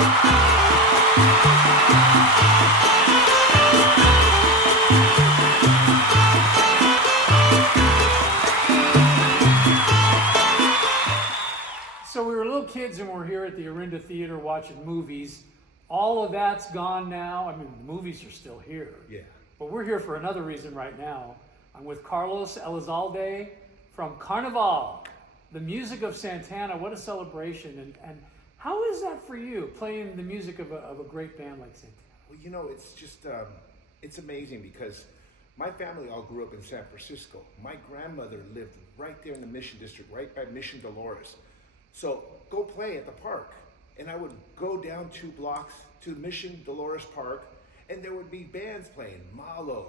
So we were little kids and we're here at the Orinda Theatre watching movies. All of that's gone now. I mean, the movies are still here. Yeah. But we're here for another reason right now. I'm with Carlos Elizalde from Carnaval, the music of Santana. What a celebration. And how is that for you, playing the music of a great band like Santana? Well, you know, it's just, it's amazing because my family all grew up in San Francisco. My grandmother lived right there in the Mission District, right by Mission Dolores. So go play at the park. And I would go down 2 blocks to Mission Dolores Park, and there would be bands playing, Malo,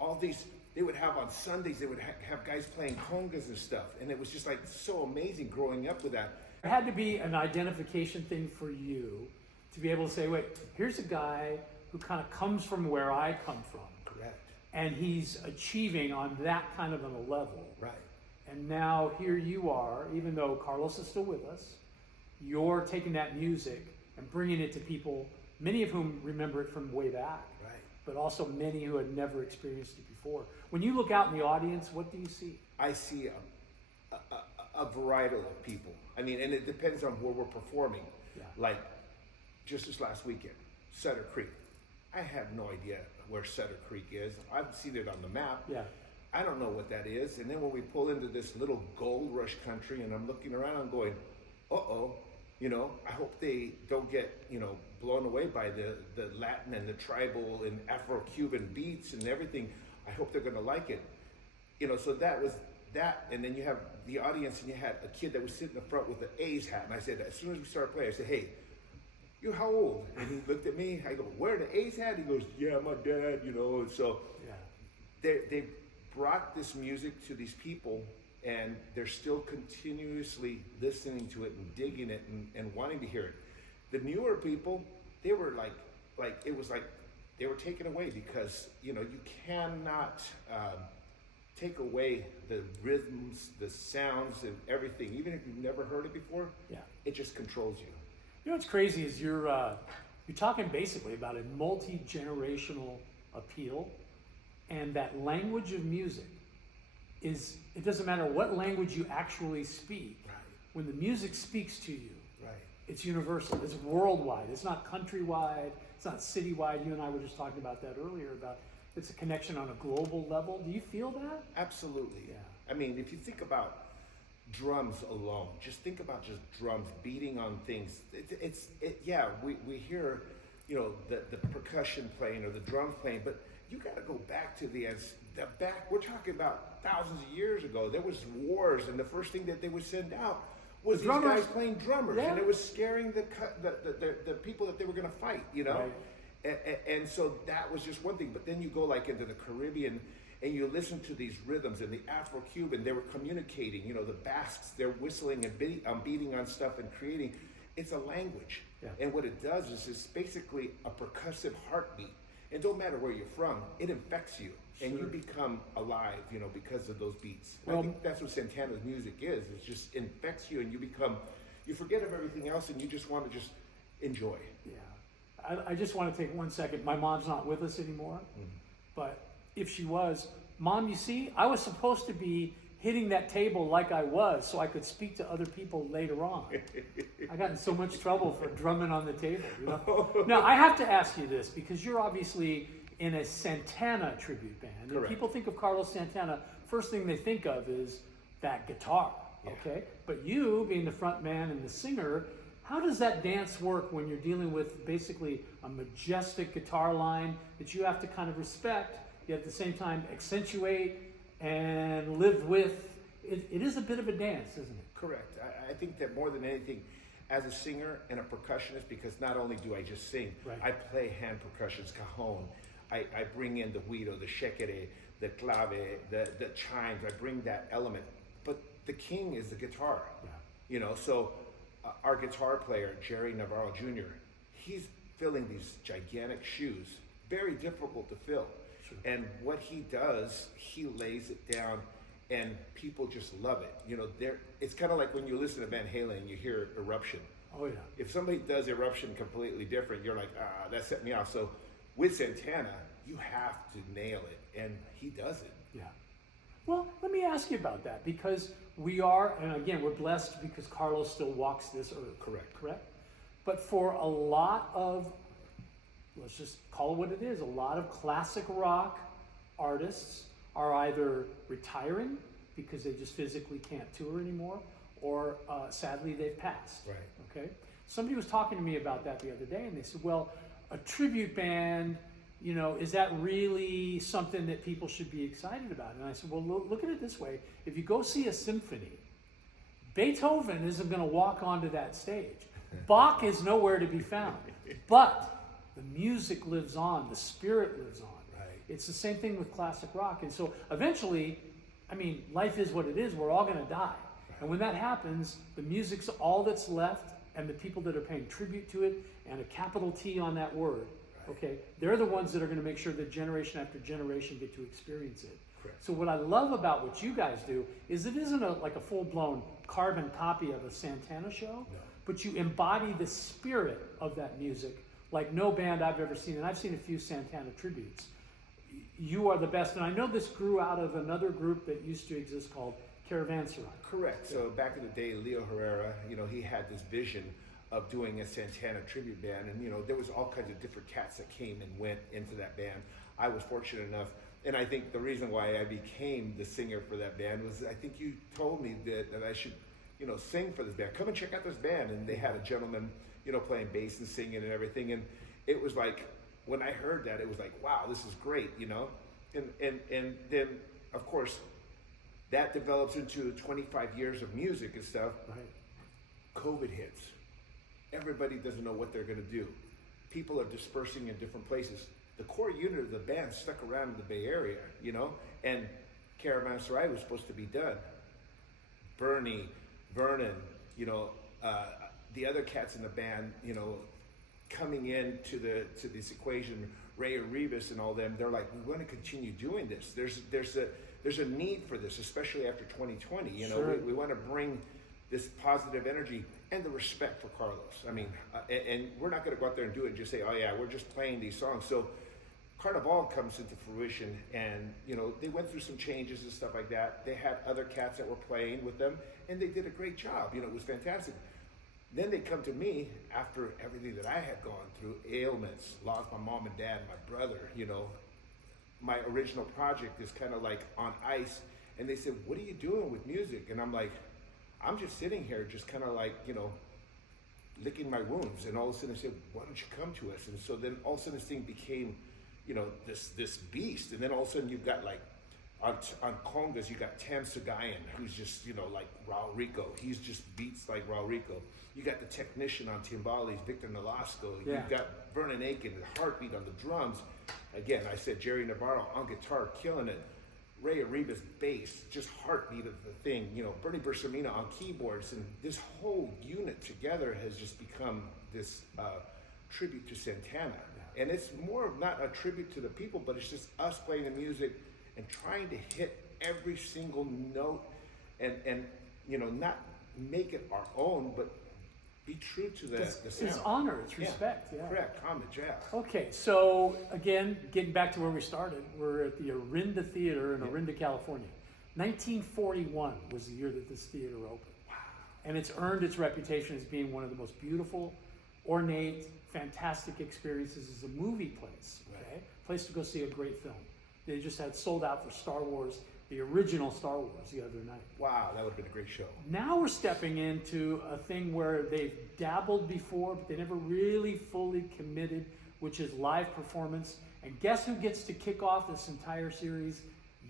all these, they would have on Sundays, they would have guys playing congas and stuff. And it was just like so amazing growing up with that. There had to be an identification thing for you to be able to say, wait, here's a guy who kind of comes from where I come from. Correct. And he's achieving on that kind of a level. Right. And now here you are, even though Carlos is still with us, you're taking that music and bringing it to people, many of whom remember it from way back, right, but also many who had never experienced it before. When you look out in the audience, what do you see? I see a variety of people. I mean, and it depends on where we're performing. Yeah. Like just this last weekend, Sutter Creek. I have no idea where Sutter Creek is. I've seen it on the map. Yeah. I don't know what that is. And then when we pull into this little gold rush country and I'm looking around, I'm going, uh-oh, you know, I hope they don't get, you know, blown away by the Latin and the tribal and Afro-Cuban beats and everything. I hope they're going to like it. You know, so that was that. And then you have the audience and you had a kid that was sitting in the front with the A's hat. And I said, as soon as we started playing, I said, hey, you how old? And he looked at me. I go, where the A's hat? He goes, yeah, my dad, you know. And so yeah, they brought this music to these people, and they're still continuously listening to it and digging it and wanting to hear it. The newer people, they were like it was like they were taken away because, you know, you cannot take away the rhythms, the sounds, and everything. Even if you've never heard it before, yeah, it just controls you. You know what's crazy is you're talking basically about a multi-generational appeal, and that language of music is, it doesn't matter what language you actually speak. Right. When the music speaks to you, right, it's universal, it's worldwide, it's not countrywide, it's not citywide. You and I were just talking about that earlier, about it's a connection on a global level. Do you feel that? Absolutely. Yeah. I mean, if you think about drums alone, just think about just drums beating on things. Yeah, we hear, you know, the percussion playing or the drums playing, but you got to go back to we're talking about thousands of years ago. There was wars, and the first thing that they would send out was these guys playing drummers, yeah, and it was scaring the people that they were going to fight, you know. Right. And so that was just one thing. But then you go like into the Caribbean, and you listen to these rhythms, and the Afro-Cuban, they were communicating. You know, the Basques, they're whistling and beating on stuff and creating. It's a language, yeah, and what it does is it's basically a percussive heartbeat. And don't matter where you're from, it infects you, and sure, you become alive, you know, because of those beats. Well, I think that's what Santana's music is. It just infects you, and you forget of everything else, and you just want to just enjoy. Yeah. I just want to take 1 second. My mom's not with us anymore, but if she was, Mom, you see, I was supposed to be hitting that table like I was so I could speak to other people later on. I got in so much trouble for drumming on the table, you know? Now, I have to ask you this, because you're obviously in a Santana tribute band. And when people think of Carlos Santana, first thing they think of is that guitar, okay? But you, being the front man and the singer, how does that dance work when you're dealing with basically a majestic guitar line that you have to kind of respect, yet at the same time accentuate and live with? It is a bit of a dance, isn't it? Correct. I think that more than anything, as a singer and a percussionist, because not only do I just sing, right, I play hand percussions, cajon. I bring in the guido, the shekere, the clave, the chimes. I bring that element. But the king is the guitar. Yeah. You know, so our guitar player, Jerry Navarro Jr., he's filling these gigantic shoes, very difficult to fill. Sure. And what he does, he lays it down, and people just love it. You know, it's kind of like when you listen to Van Halen and you hear Eruption. Oh, yeah. If somebody does Eruption completely different, you're like, that set me off. So with Santana, you have to nail it, and he does it. Yeah. Well, let me ask you about that, because we are, and again, we're blessed because Carlos still walks this earth. Correct? But for a lot of, let's just call it what it is, a lot of classic rock artists are either retiring because they just physically can't tour anymore, or sadly they've passed. Right. Okay? Somebody was talking to me about that the other day, and they said, well, a tribute band, is that really something that people should be excited about? And I said, well, look at it this way. If you go see a symphony, Beethoven isn't going to walk onto that stage. Bach is nowhere to be found. But the music lives on. The spirit lives on. Right. It's the same thing with classic rock. And so eventually, life is what it is. We're all going to die. And when that happens, the music's all that's left, and the people that are paying tribute to it, and a capital T on that word, okay, they're the ones that are going to make sure that generation after generation get to experience it. Correct. So what I love about what you guys do is it isn't like a full-blown carbon copy of a Santana show, No. but you embody the spirit of that music like no band I've ever seen. And I've seen a few Santana tributes. You are the best. And I know this grew out of another group that used to exist called Caravanserai. Correct. So back in the day, Leo Herrera, he had this vision of doing a Santana tribute band, and there was all kinds of different cats that came and went into that band. I was fortunate enough, and I think the reason why I became the singer for that band was I think you told me that I should, sing for this band. Come and check out this band, and they had a gentleman, playing bass and singing and everything, and it was like when I heard that, it was like, wow, this is great, and then of course that develops into 25 years of music and stuff. Right. COVID hits. Everybody doesn't know what they're going to do. People are dispersing in different places. The core unit of the band stuck around in the Bay Area, and Caravanserai was supposed to be done. Bernie, Vernon, the other cats in the band, coming into this equation, Ray Arribas and all them, they're like, we want to continue doing this. There's a need for this, especially after 2020. Sure. We want to bring this positive energy and the respect for Carlos. And we're not going to go out there and do it and just say, oh yeah, we're just playing these songs. So Carnaval comes into fruition, and they went through some changes and stuff like that. They had other cats that were playing with them, and they did a great job. It was fantastic. Then they come to me after everything that I had gone through, ailments, lost my mom and dad, my brother, my original project is kind of like on ice. And they said, what are you doing with music? And I'm like, I'm just sitting here just kind of like, licking my wounds. And all of a sudden they said, why don't you come to us? And so then all of a sudden this thing became, this beast. And then all of a sudden you've got like, on congas, you got Tam Sagayan, who's just, like Raul Rico. He's just beats like Raul Rico. You got the technician on timbales, Victor Nolasco. Yeah. You've got Vernon Aiken, the heartbeat on the drums. Again, I said Jerry Navarro on guitar, killing it. Ray Arribas bass, just heartbeat of the thing. Bernie Bersamina on keyboards, and this whole unit together has just become this tribute to Santana. Yeah. And it's more of not a tribute to the people, but it's just us playing the music and trying to hit every single note, and not make it our own, but be true to the sound. It's honor, it's respect. Yeah. Correct, homage, yeah. Okay, so again, getting back to where we started, we're at the Orinda Theatre in Orinda, California. 1941 was the year that this theater opened. Wow. And it's earned its reputation as being one of the most beautiful, ornate, fantastic experiences as a movie place. Okay, place to go see a great film. They just had sold out for Star Wars, the original Star Wars, the other night. Wow, that would have been a great show. Now we're stepping into a thing where they've dabbled before, but they never really fully committed, which is live performance. And guess who gets to kick off this entire series?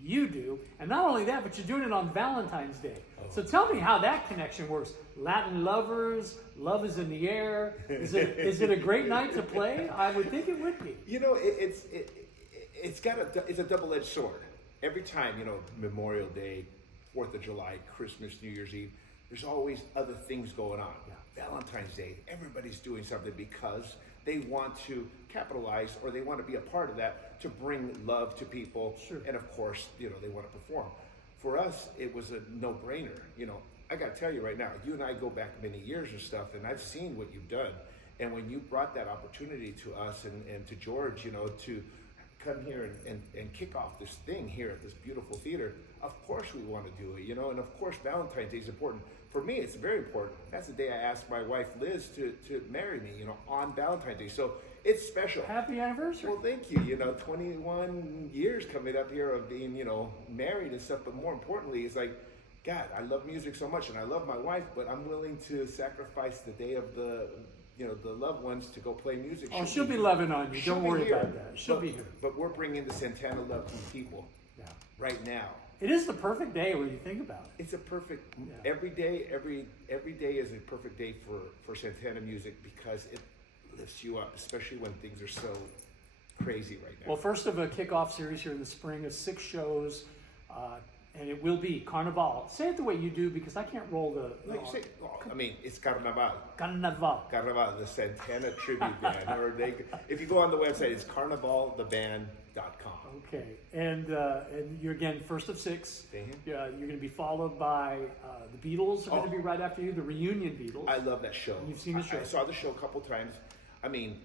You do. And not only that, but you're doing it on Valentine's Day. Oh. So tell me how that connection works. Latin lovers, love is in the air. Is it a great night to play? I would think it would be. It's a double-edged sword. Every time, Memorial Day, 4th of July, Christmas, New Year's Eve, there's always other things going on. Yeah. Valentine's Day, everybody's doing something because they want to capitalize, or they want to be a part of that to bring love to people. Sure. And of course, they want to perform. For us, it was a no-brainer. I got to tell you right now, you and I go back many years and stuff, and I've seen what you've done. And when you brought that opportunity to us and to George, you know, to come here and kick off this thing here at this beautiful theater, of course we want to do it, you know, and of course Valentine's Day is important. For me, it's very important. That's the day I asked my wife Liz to marry me, you know, on Valentine's Day. So it's special. Happy anniversary. Well, thank you. You know, 21 years coming up here of being, you know, married and stuff. But more importantly, it's like, God, I love music so much and I love my wife, but I'm willing to sacrifice the day of the, you know, the loved ones to go play music. Oh, she'll be loving on you. Don't worry about that. She'll be here. But we're bringing the Santana love to the people right now. It is the perfect day when you think about it. It's a perfect, every day is a perfect day for Santana music because it lifts you up, especially when things are so crazy right now. Well, first of a kickoff series here in the spring of 6 shows, and it will be Carnaval. Say it the way you do because I can't roll the... No, you say, I mean, it's Carnaval. Carnaval. Carnaval, the Santana Tribute Band. Or if you go on the website, it's carnavaltheband.com. Okay, and you're again first of 6. You're going to be followed by the Beatles are going to be right after you, the reunion Beatles. I love that show. You've seen the show. I saw the show a couple times. I mean,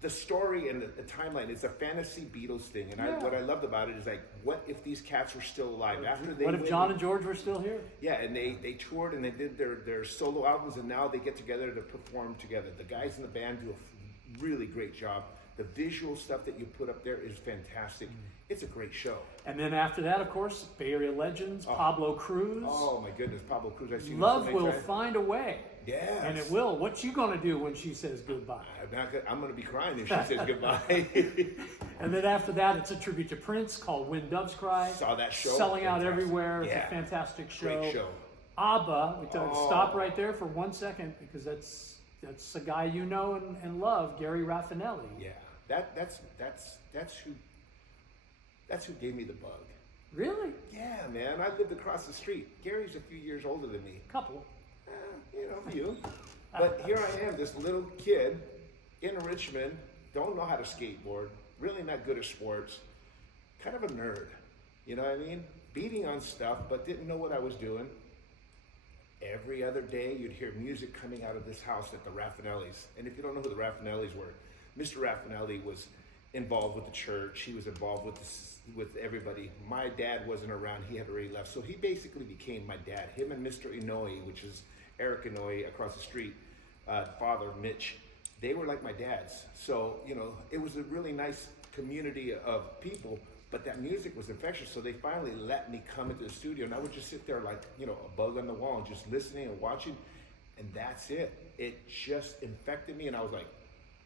the story and the timeline is a fantasy Beatles thing, and what I loved about it is like, what if these cats were still alive after they? What if John and George were still here? Yeah, and they toured and they did their solo albums, and now they get together to perform together. The guys in the band do a really great job. The visual stuff that you put up there is fantastic. It's a great show. And then after that, of course, Bay Area legends, Pablo Cruz. Oh my goodness, Pablo Cruz! I've seen Love Will Find a Way. Yeah, and it will. What you gonna do when she says goodbye? I'm gonna be crying if she says goodbye. And then after that, it's a tribute to Prince called When Doves Cry. Saw that show. Selling out everywhere. It's a fantastic show. Great show. ABBA. We stop right there for 1 second because that's a guy you know and love, Gary Raffanelli. Yeah, that's who gave me the bug. Really? Yeah, man. I lived across the street. Gary's a few years older than me. Couple. You know, a few. But here I am, this little kid in Richmond, don't know how to skateboard, really not good at sports, kind of a nerd. You know what I mean? Beating on stuff, but didn't know what I was doing. Every other day, you'd hear music coming out of this house at the Raffanellis. And if you don't know who the Raffanellis were, Mr. Raffanelli was involved with the church. He was involved with everybody. My dad wasn't around. He had already left. So he basically became my dad. Him and Mr. Inouye, which is Eric Inouye across the street, father, Mitch, they were like my dads. So, you know, it was a really nice community of people, but that music was infectious. So they finally let me come into the studio, and I would just sit there like, you know, a bug on the wall and just listening and watching, and that's it. It just infected me, and I was like,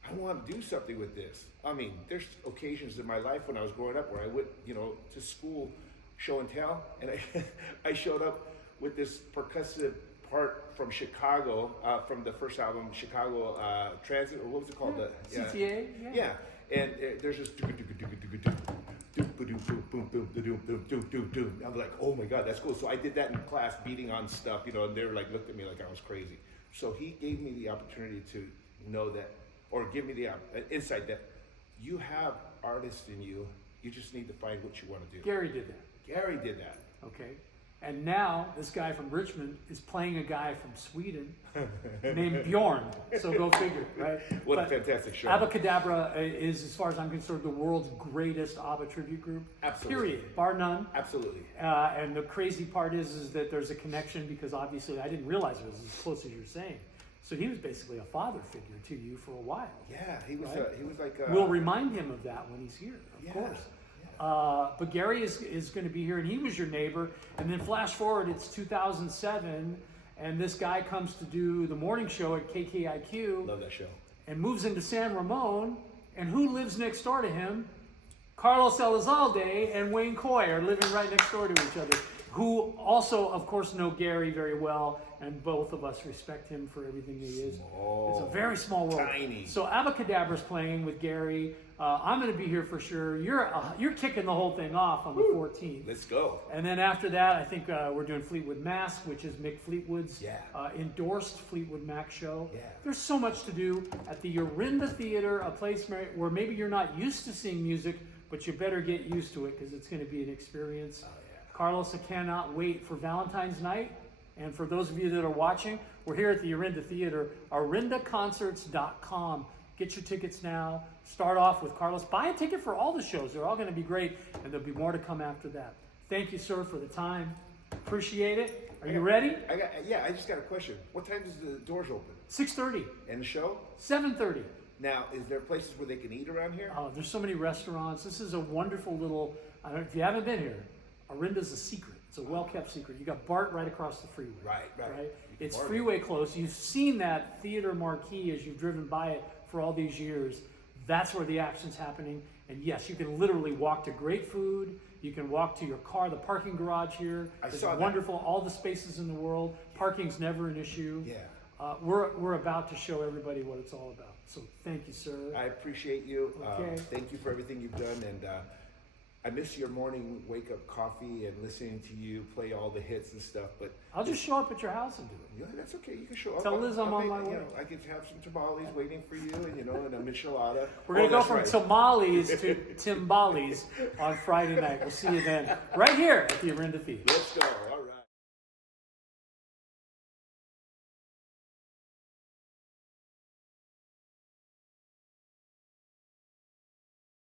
I want to do something with this. I mean, there's occasions in my life when I was growing up where I went, you know, to school, show and tell, and I showed up with this percussive part from Chicago, from the first album, Chicago Transit, or what was it called? CTA? Yeah. And there's this I'm like, oh my God, that's cool. So I did that in class, beating on stuff, you know, and they were like, looked at me like I was crazy. So he gave me the opportunity to know that, or give me the insight that you have artists in you. You just need to find what you want to do. Gary did that. Gary did that. Okay. And now this guy from Richmond is playing a guy from Sweden named Bjorn. So go figure, right? What a fantastic show. Abacadabra is, as far as I'm concerned, the world's greatest ABBA tribute group. Absolutely. Period. Bar none. Absolutely. And the crazy part is that there's a connection because obviously I didn't realize it was as close as you're saying. So he was basically a father figure to you for a while. Yeah, he was. Right? He was like. We'll remind him of that when he's here, of course. Yeah. But Gary is going to be here, and he was your neighbor. And then flash forward, it's 2007, and this guy comes to do the morning show at KKIQ. Love that show. And moves into San Ramon. And who lives next door to him? Carlos Elizalde and Wayne Coy are living right next door to each other, who also, of course, know Gary very well, and both of us respect him for everything he is. It's a very small world. Tiny. So Abacadabra's playing with Gary. I'm going to be here for sure. You're kicking the whole thing off on the 14th. Let's go. And then after that, I think we're doing Fleetwood Mac, which is Mick Fleetwood's endorsed Fleetwood Mac show. Yeah. There's so much to do at the Orinda Theatre, a place where maybe you're not used to seeing music, but you better get used to it because it's going to be an experience. Oh, yeah. Carlos, I cannot wait for Valentines Night. And for those of you that are watching, we're here at the Orinda Theatre, orindaconcerts.com. Get your tickets now. Start off with Carlos. Buy a ticket for all the shows. They're all going to be great, and there'll be more to come after that. Thank you, sir, for the time. Appreciate it. Are you ready? I just got a question. What time does the doors open? 6:30. And the show? 7:30. Now, is there places where they can eat around here? Oh, there's so many restaurants. This is a wonderful little, I don't know if you haven't been here, Orinda's a secret. It's a well-kept secret. You got BART right across the freeway. Right. It's freeway close. You've seen that theater marquee as you've driven by it for all these years. That's where the action's happening. And yes, you can literally walk to great food. You can walk to your car. The parking garage here is wonderful. All the spaces in the world. Parking's never an issue. Yeah. We're about to show everybody what it's all about. So thank you, sir. I appreciate you. Okay. Thank you for everything you've done. And I miss your morning wake-up coffee and listening to you play all the hits and stuff. But I'll just show up at your house and do it. yeah, that's okay. You can show up. Tell Liz I'm on my way. You know, I could have some tamales waiting for you, and and a michelada. We're going to go from tamales to timbales on Friday night. We'll see you then, right here at the Orinda Theatre. Let's go. All right.